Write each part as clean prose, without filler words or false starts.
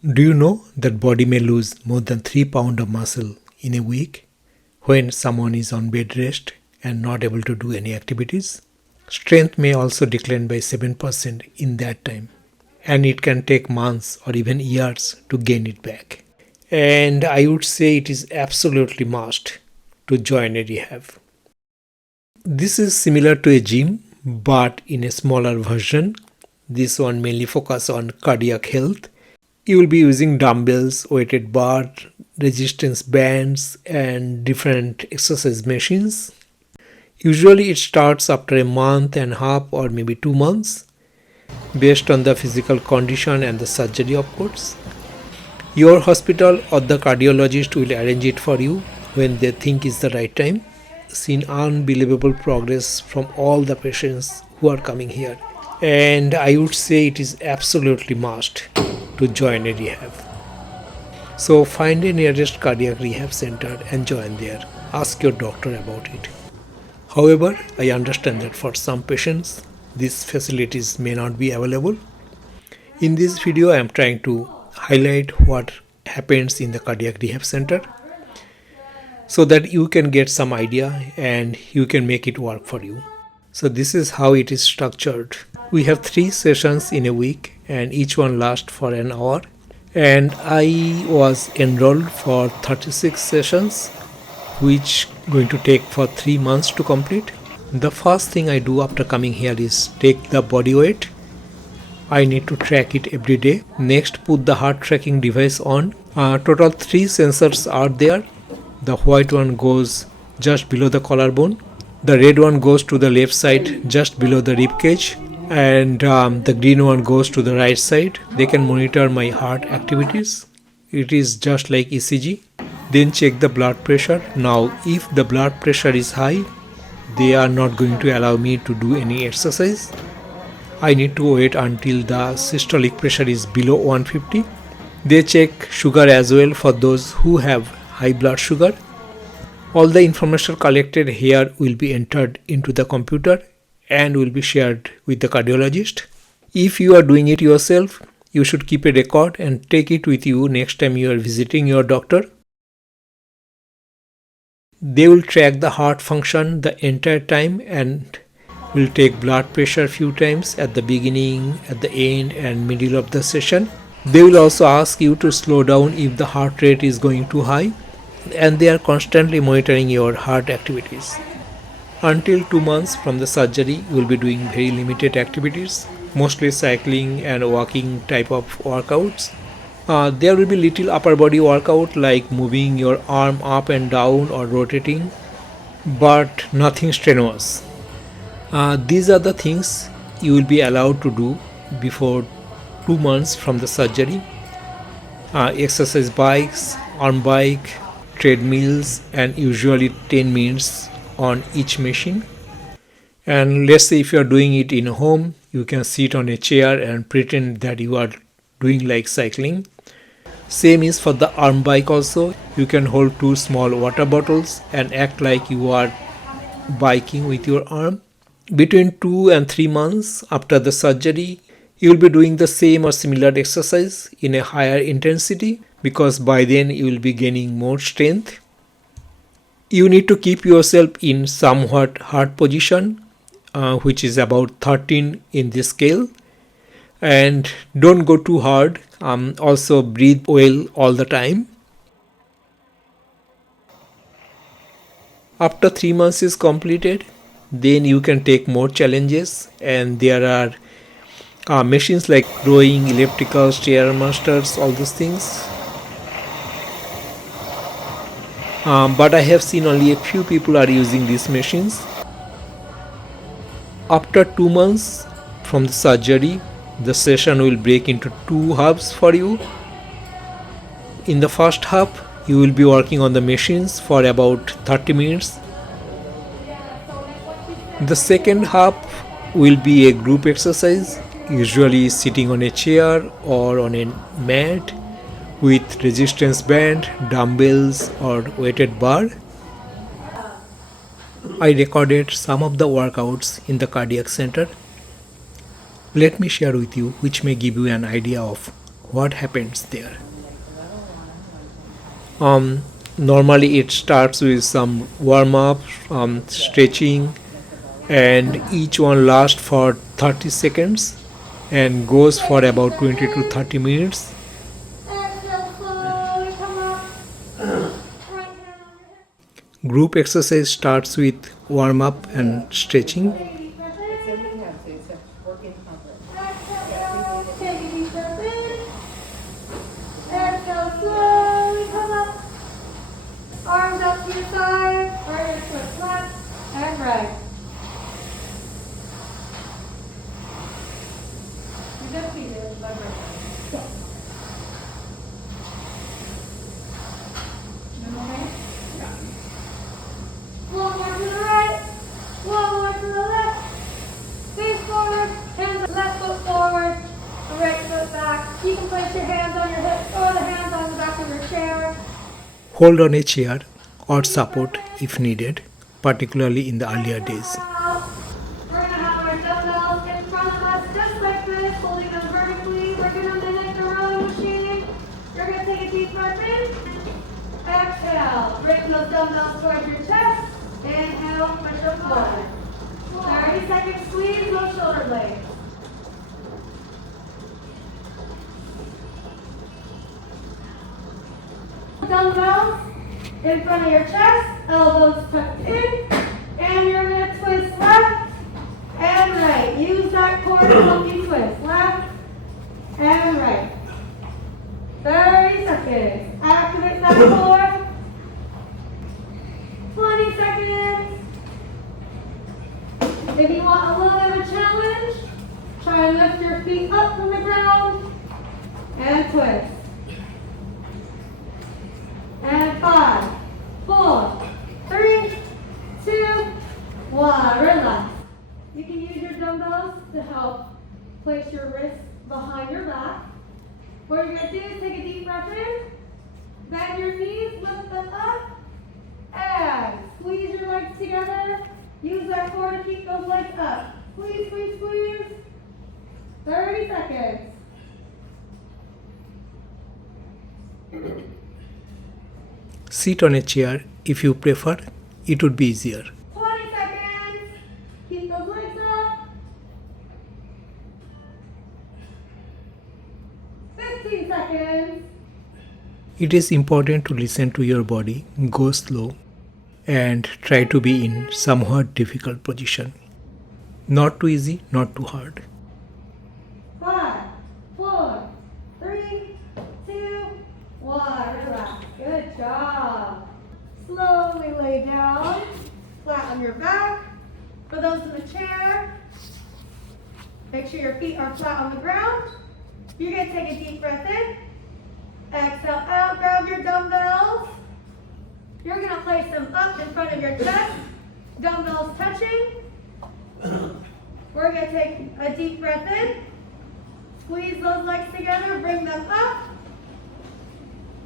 Do you know that body may lose more than 3 pounds of muscle in a week when someone is on bed rest and not able to do any activities? Strength may also decline by 7% in that time, and it can take months or even years to gain it back. And I would say it is absolutely must to join a rehab. This is similar to a gym but in a smaller version. This one mainly focus on cardiac health. You will be using dumbbells, weighted bar, resistance bands and different exercise machines. Usually it starts after a month and a half or maybe 2 months based on the physical condition and the surgery, of course. Your hospital or the cardiologist will arrange it for you when they think is the right time. Seen unbelievable progress from all the patients who are coming here, and I would say it is absolutely must to join a rehab. So find a nearest cardiac rehab center and join there. Ask your doctor about it. However, I understand that for some patients these facilities may not be available. In this video I am trying to highlight what happens in the cardiac rehab center so that you can get some idea and you can make it work for you. So this is how it is structured. We have 3 sessions in a week and each one lasts for an hour, and I was enrolled for 36 sessions which going to take for 3 months to complete. The first thing I do after coming here is take the body weight. I need to track it every day. Next, put the heart tracking device on. Total 3 sensors are there. The white one goes just below the collarbone. The red one goes to the left side just below the rib cage, and the green one goes to the right side. They can monitor my heart activities. It is just like ECG. Then check the blood pressure. Now if the blood pressure is high, they are not going to allow me to do any exercise. I need to wait until the systolic pressure is below 150. They check sugar as well for those who have high blood sugar. All the information collected here will be entered into the computer and will be shared with the cardiologist. If you are doing it yourself, you should keep a record and take it with you next time you are visiting your doctor. They will track the heart function the entire time and will take blood pressure few times at the beginning, at the end and middle of the session. They will also ask you to slow down if the heart rate is going too high, and they are constantly monitoring your heart activities. Until 2 months from the surgery, you will be doing very limited activities, mostly cycling and walking type of workouts. There will be little upper body workout like moving your arm up and down or rotating, but nothing strenuous. These are the things you will be allowed to do before 2 months from the surgery. Exercise bikes, arm bike, treadmills, and usually 10 minutes on each machine. And let's say if you are doing it in a home, you can sit on a chair and pretend that you are doing like cycling. Same is for the arm bike also. You can hold 2 small water bottles and act like you are biking with your arm. Between 2 and 3 months after the surgery, you will be doing the same or similar exercise in a higher intensity, because by then you will be gaining more strength. You need to keep yourself in somewhat hard position, which is about 13 in this scale, and don't go too hard. Also breathe well all the time. After 3 months is completed, then you can take more challenges, and there are machines like rowing, elliptical, stairmasters, all those things. But I have seen only a few people are using these machines. After 2 months from the surgery, the session will break into 2 halves for you. In the first half, you will be working on the machines for about 30 minutes. The second half will be a group exercise, usually sitting on a chair or on a mat with resistance band, dumbbells or weighted bar. I recorded some of the workouts in the cardiac center. Let me share with you, which may give you an idea of what happens there. Normally it starts with some warm up, stretching, and each one lasts for 30 seconds and goes for about 20 to 30 minutes. Group exercise starts with warm up and stretching. Arms up to your side, right foot left and right. You just see this, leg right. Okay? Yeah. One more to the right, one more to the left. Face forward, hands up, left foot forward, right foot back. You can place your hands on your hips or the hands on the back of your chair. Hold on a chair or support if needed, particularly in the earlier days. We're going to have our dumbbells in front of us just like this, holding them vertically. We're going to mimic the rowing machine. You're going to take a deep breath in. Exhale. Bring those dumbbells towards your chest. Inhale, push up forward. 30 seconds squeeze, those shoulder blades. Dumbbells in front of your chest, elbows tucked in, and you're going to twist left and right. Use that core to help you twist left and right. 30 seconds. Activate that core. 20 seconds. If you want a little bit of a challenge, try and lift your feet up from the ground and twist. And 5, 4, 3, 2, 1. Relax. You can use your dumbbells to help place your wrists behind your back. What you're going to do is take a deep breath in, bend your knees, lift them up, and squeeze your legs together. Use that core to keep those legs up. Squeeze, squeeze, squeeze. 30 seconds. Sit on a chair if you prefer, it would be easier. 20 seconds. Keep those legs up. 15 seconds. It is important to listen to your body, go slow, and try to be in somewhat difficult position. Not too easy, not too hard. 5, 4, 3, 2, 1. Relax. Good job. Slowly lay down, flat on your back. For those in the chair, make sure your feet are flat on the ground. You're going to take a deep breath in. Exhale out, grab your dumbbells. You're going to place them up in front of your chest. Dumbbells touching. We're going to take a deep breath in. Squeeze those legs together, bring them up.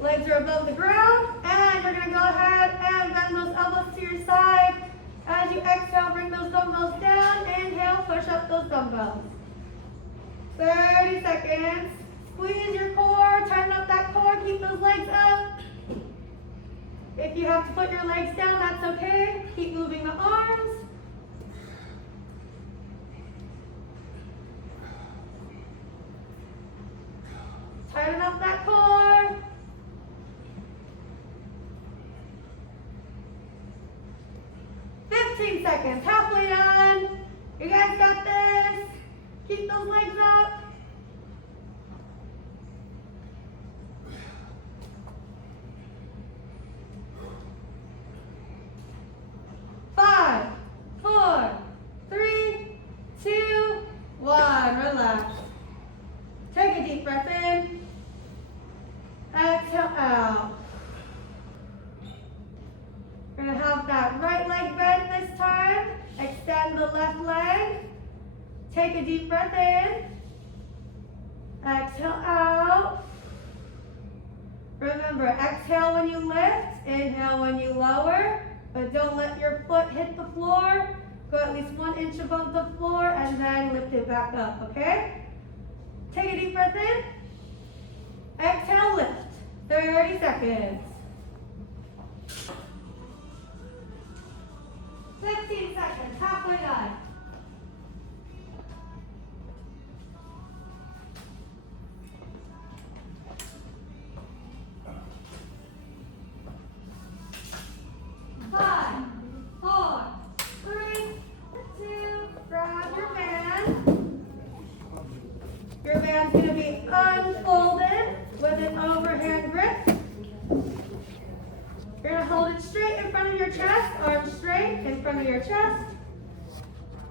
Legs are above the ground. And you're going to go ahead and bend those elbows to your side. As you exhale, bring those dumbbells down. Inhale, push up those dumbbells. 30 seconds. Squeeze your core, tighten up that core, keep those legs up. If you have to put your legs down, that's okay. Keep moving the arms. Tighten up that core. Seconds, halfway done. You guys got this. Keep those legs up. Five, 4, 3, 2, 1. Relax. Take a deep breath in. Exhale out. We're going to have that right leg bent this time. Extend the left leg. Take a deep breath in. Exhale out. Remember, exhale when you lift, inhale when you lower, but don't let your foot hit the floor. Go at least 1 inch above the floor and then lift it back up, okay? Take a deep breath in. seconds. 15 seconds, halfway done. Five, four, three, two, grab your band. Your band's going to be unfolded with an overhand grip. You're going to hold it straight in front of your chest, arms straight in front of your chest.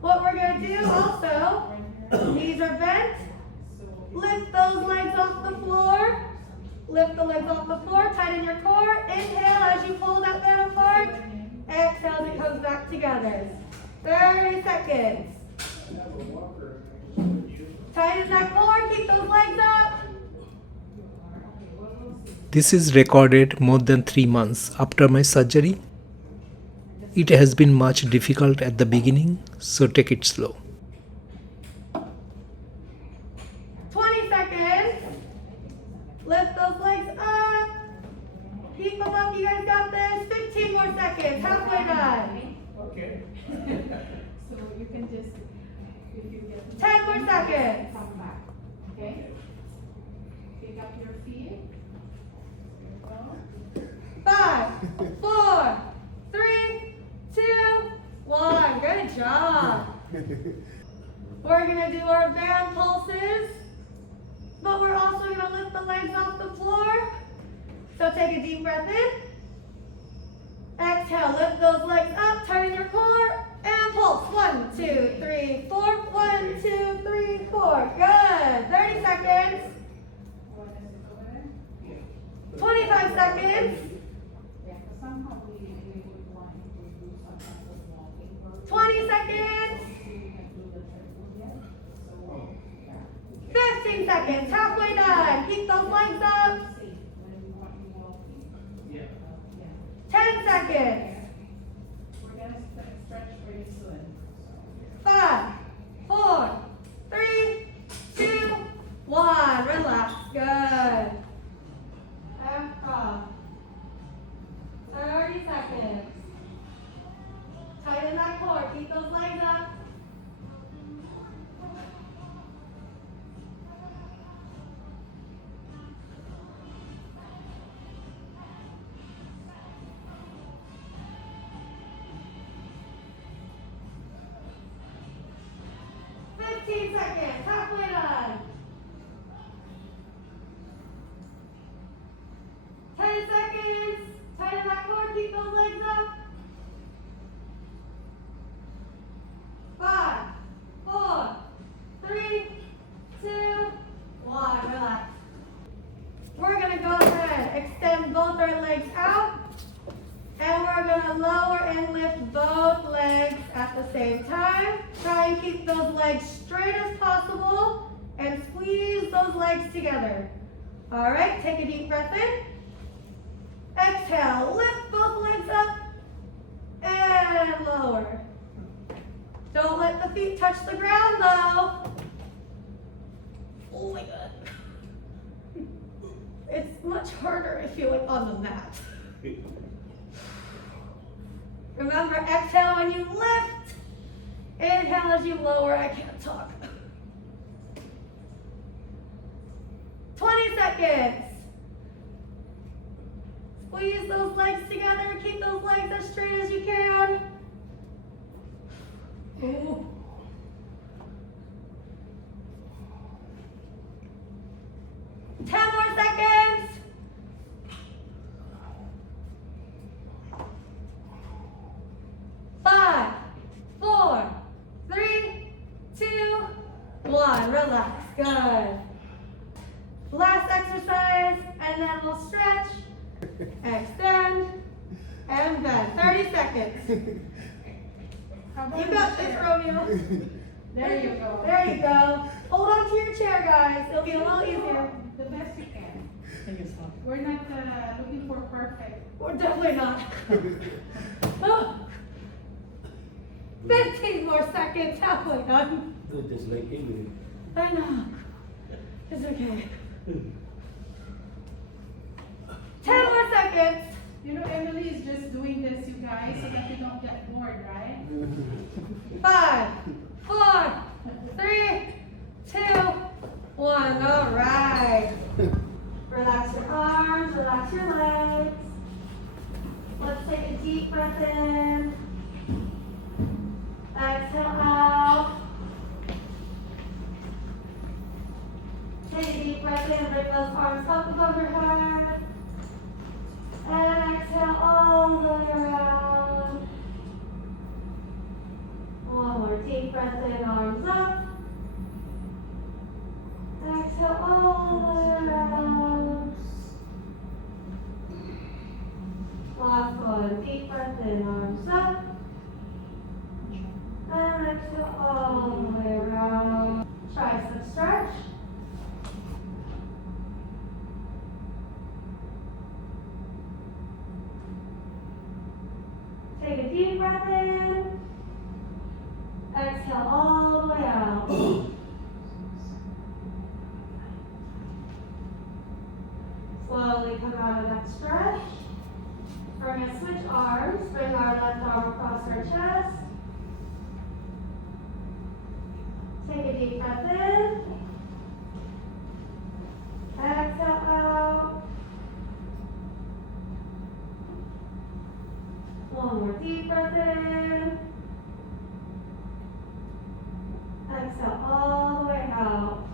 What we're going to do also, knees are bent. Lift those legs off the floor. Lift the legs off the floor, tighten your core. Inhale as you pull that band apart. Exhale as it comes back together. 30 seconds. Tighten that core, keep those legs up. This is recorded more than 3 months after my surgery. It has been much difficult at the beginning, so take it slow. 20 seconds. Lift those legs up. Keep them up, you guys got this. 15 more seconds, halfway done. Okay. So you can just, if you get 10 more seconds. come back, okay? Pick up your feet. There you go. 5, 4, 3, 2, 1. Good job. We're going to do our band pulses, but we're also going to lift the legs off the floor. So take a deep breath in. Exhale, lift those legs up, tighten your core, and pulse. 1, 2, 3, 4. 1, 2, 3, 4. Good. 30 seconds. 25 seconds. Yeah, because somehow we would want to do some type of walking. 20 seconds. So you can do the triple again. So, yeah. 15 seconds. Halfway done. Keep those legs up. See, when you want you walking. Yeah. Yeah. 10 seconds. We're gonna stretch very soon. 5, 4, 3, 2, 1. Relax. Good. And cross. 30 seconds. Tighten that core. Keep those legs up. Seconds, halfway done. 10 seconds. Tighten that core, keep those legs up. 5, 4, 3, 2, 1. Relax. We're going to go ahead, extend both our legs out, and we're going to lower and lift both legs at the same time. Try and keep those legs straight as possible and squeeze those legs together. All right, take a deep breath in. Exhale, lift both legs up and lower. Don't let the feet touch the ground though. Oh my God. It's much harder if you're like on the mat. Remember, exhale when you lift. Inhale as you lower. I can't talk. 20 seconds. Squeeze those legs together. Keep those legs as straight as you can. Ooh. 10 more seconds. 5, 4, 3, 2, 1. Relax. Good. Last exercise, and then we'll stretch, extend, and bend. 30 seconds. You got this, Romeo. There you go. There you go. Hold on to your chair, guys. It'll be a little easier. The best you can. We're not looking for perfect. We're definitely not. Oh. 15 more seconds. Halfway done. Just like English. I know. It's okay. 10 seconds. You know, Emily is just doing this, you guys, so that you don't get bored, right? 5, 4, 3, 2, 1. All right. Relax your arms, relax your legs. Let's take a deep breath in. Exhale out. Take a deep breath in, bring those arms up above your head. And exhale all the way around. One more deep breath in, arms up. Exhale all the way around. Last one, deep breath in, arms up. And exhale all the way around. Tricep stretch. Take a deep breath in. Exhale all the way out. Slowly come out of that stretch. We're going to switch arms. Bring our left arm across our chest. Take a deep breath in. Exhale out. One more deep breath in. Exhale all the way out.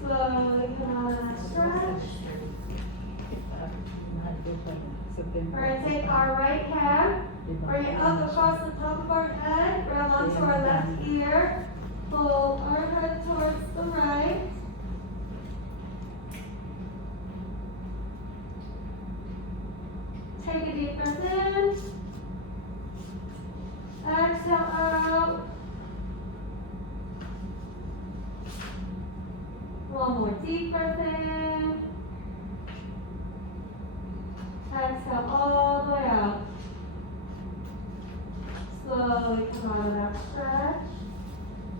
Slowly come out of that stretch. We're going to take our right hand, bring it up across the top of our head, grab onto our left ear, pull our head towards the right. Take a deep breath in. Exhale out. One more deep breath in. Exhale all the way out. Slowly come out of that stretch.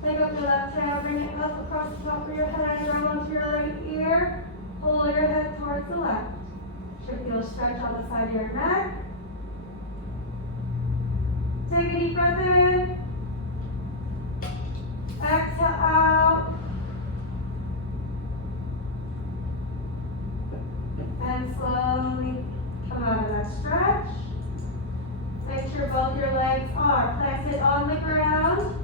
Take up your left hand, bring it up across the top of your head, grab onto your right ear, pull your head towards the left. Should feel a stretch on the side of your neck. Take a deep breath in. Exhale out. And slowly come out of that stretch. Make sure both your legs are planted on the ground.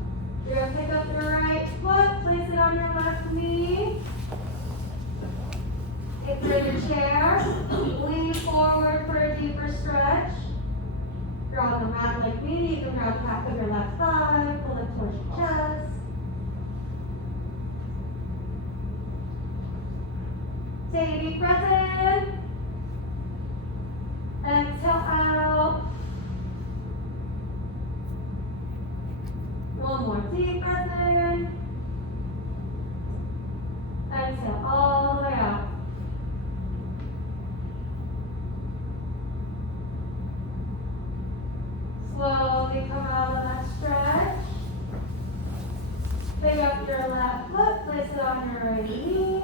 You're going to pick up your right foot, place it on your left knee. If you're in your chair, lean forward for a deeper stretch. If you're on the mat like me, you can grab the back of your left thigh, pull it towards your chest. Take a deep breath in. Exhale out. One more deep breath in. Exhale all the way out. Slowly come out of that stretch. Pick up your left foot, place it on your right knee.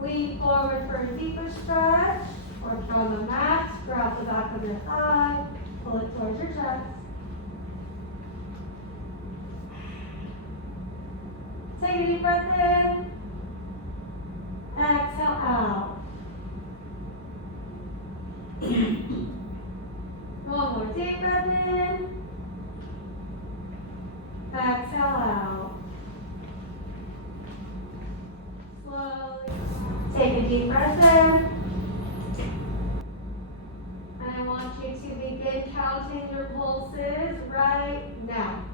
Lean forward for a deeper stretch. Or if you're on the mat, grab the back of your thigh, pull it towards your chest. Take a deep breath in. Exhale out. One more deep breath in. Exhale out. Slowly take a deep breath in. And I want you to begin counting your pulses right now.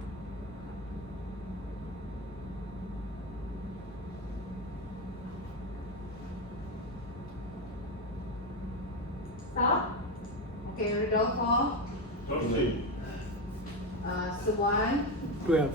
Stop. Okay, Rodolfo. Don't see. Sawan. 12.